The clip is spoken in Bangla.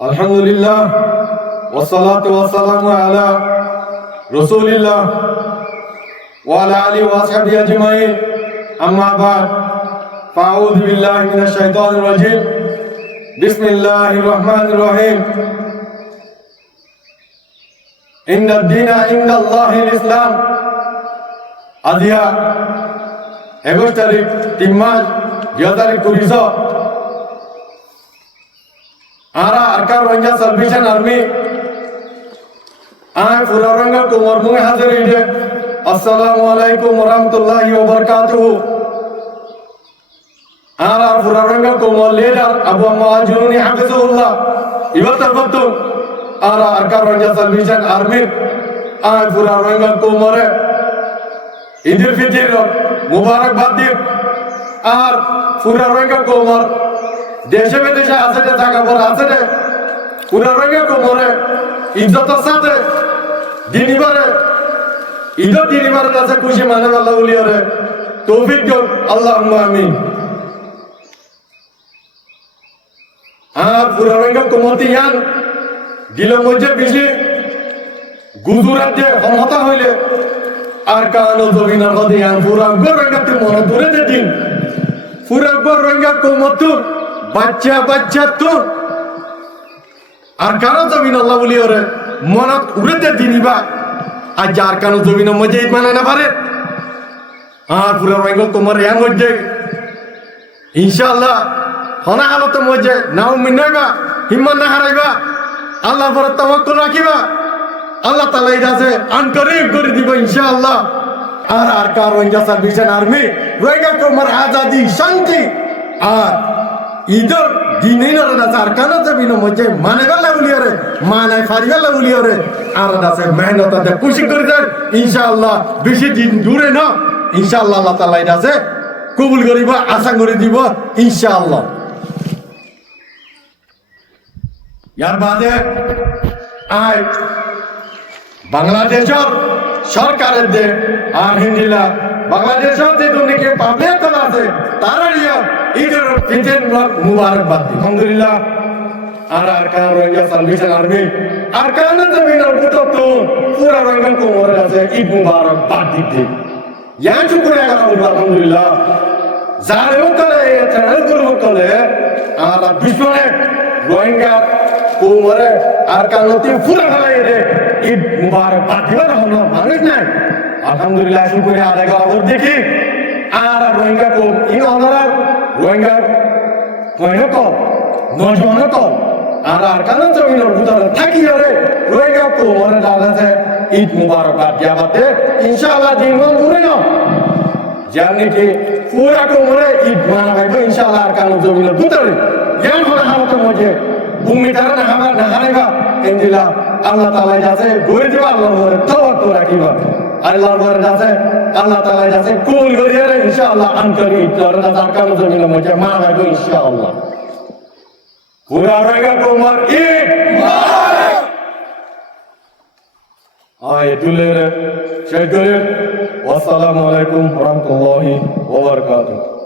আলহামদুলিল্লাহ ওয়াসসালাতু ওয়াসসালামু আলা রাসূলিল্লাহ ওয়া আলা আলিহি ওয়া সাহবিহি আজমাইন আম্মা বাদ ফাআউযু বিল্লাহি মিনাশ শাইতানির রাজীম বিসমিল্লাহির রহমানির রহিম ইন্নাদ দীনা ইনদাল্লাহিল ইসলাম আজিয়া 11 তারিখ 3 মাস 2021 आरा आरकार रंजा सल्वेशन आर्मी आय पूरा रंगा कुमार मुंगे हाजिर इधे अस्सलामु अलैकुम वरहमतुल्लाहि वबरकातुहू आरा पूरा रंगा कुमार लीडर अबू माजुनी हफिजुल्लाह इवतर बत्तु आरा आरकार रंजा सल्वेशन आर्मी आय पूरा रंगा कुमार ईदुल फितर मुबारक बादिर आर पूरा रंगा कुमार देशे विदेशे আছে যে টাকা পয়সা আছে রে পুরা রঙে কোমরে ইজ্জতের সাথে দিনিবারে ঈদের দিনিবারে আছে খুশি মানে আল্লাহ উলিয়ারে তৌফিক দাও আল্লাহুম্মা আমিন আর পুরা রঙে কোমরতে ইয়ান দিল মধ্যে বেশি গুজরাটে হমতা হইলে আর কানো জমিনার মধ্যে ইয়ান পুরা রঙে মন ধরে দিন পুরা রঙে কোমরতে বাচ্চা বাচ্চা তো আর কারো জমিন আল্লাহ বলি ওরে মনত উড়েতে দিনিবা আর যার কারো জমিন মজে মানে না পারে আর পুরো রঙ তোমার ইয়ার মধ্যে ইনশাআল্লাহ হনা হালত মজে নাও মিনাইবা হিম্মত না হারাইবা আল্লাহ পর তাওয়াক্কুল রাখিবা আল্লাহ তাআলা ইদাসে আনকরিব করে দিব ইনশাআল্লাহ আর কার রঙা সার্ভিসেন আর্মি রঙা তোমার আজাদি শান্তি আর ঈদের দিনেই না সরকার জমিন মধ্যে মানে গেল উলিয়ারে মানে ফারি গেল উলিয়ারে আর আছে মেহনত আছে খুশি করে দেন ইনশাআল্লাহ বেশি দিন দূরে না ইনশাআল্লাহ আল্লাহ তাআলা এটা আছে কবুল করিব আশা করে দিব ইনশাআল্লাহ ইয়ার বাদে আয় বাংলাদেশের সরকারের যে আলহামদুলিল্লাহ বাংলাদেশের যে দুনিকে পাবলিক আছে তারা ঈদের ফিতর মুবারকবাদ আলহামদুলিল্লাহ আর কান রঙা সালভেশন আর্মি আর কান জমিনের ভিতর তো পুরা রঙের কোমরে আছে ঈদ মুবারকবাদ দিতে ইয়ান শুকরিয়া আলহামদুলিল্লাহ যারেও করে চ্যানেল গুলো করে আর বিশ্বনে রঙা কোমরে আর কানতে পুরা ফেলাই দে ঈদ মুবারকবাদ দিবার হলো মানুষ নাই আলহামদুলিল্লাহ শুকরিয়া আদায় করা দেখি আর রঙা কোম ইন অনারা রোহিঙ্গা কয়নো কম নজওয়ানও কম আর কারণ জমিনের ভিতরে থাকি রে রোহিঙ্গা কোমরে দাঁড়াছে ঈদ মুবারকবাদ দিয়াবাতে ইনশাআল্লাহ দিন ঘুরে না জানি কি পুরা কোমরে ঈদ মানাইবো ইনশাআল্লাহ আর কারণ জমিনের ভিতরে জ্ঞান হলে হামতের মধ্যে ভূমি তারা না হামার না হারাইবা ইনশাআল্লাহ আল্লাহ তাআলা যাচ্ছে ঘুরে দিবা আল্লাহর তাওয়াক্কুল রাখিবা আল্লাহর ঘরে যাচ্ছে আল্লাহ তাআলা যাচ্ছে কুল করিয়ে ইনশাআল্লাহ আনকরি তোরা দরকার জমিনের মধ্যে মানাইবো ইনশাআল্লাহ পুরা রঙা কোমর ঈদ মুবারক আয়াতুলের শেষ করে আসসালামু আলাইকুম ওয়া রাহমাতুল্লাহি ওয়া বারাকাতুহু।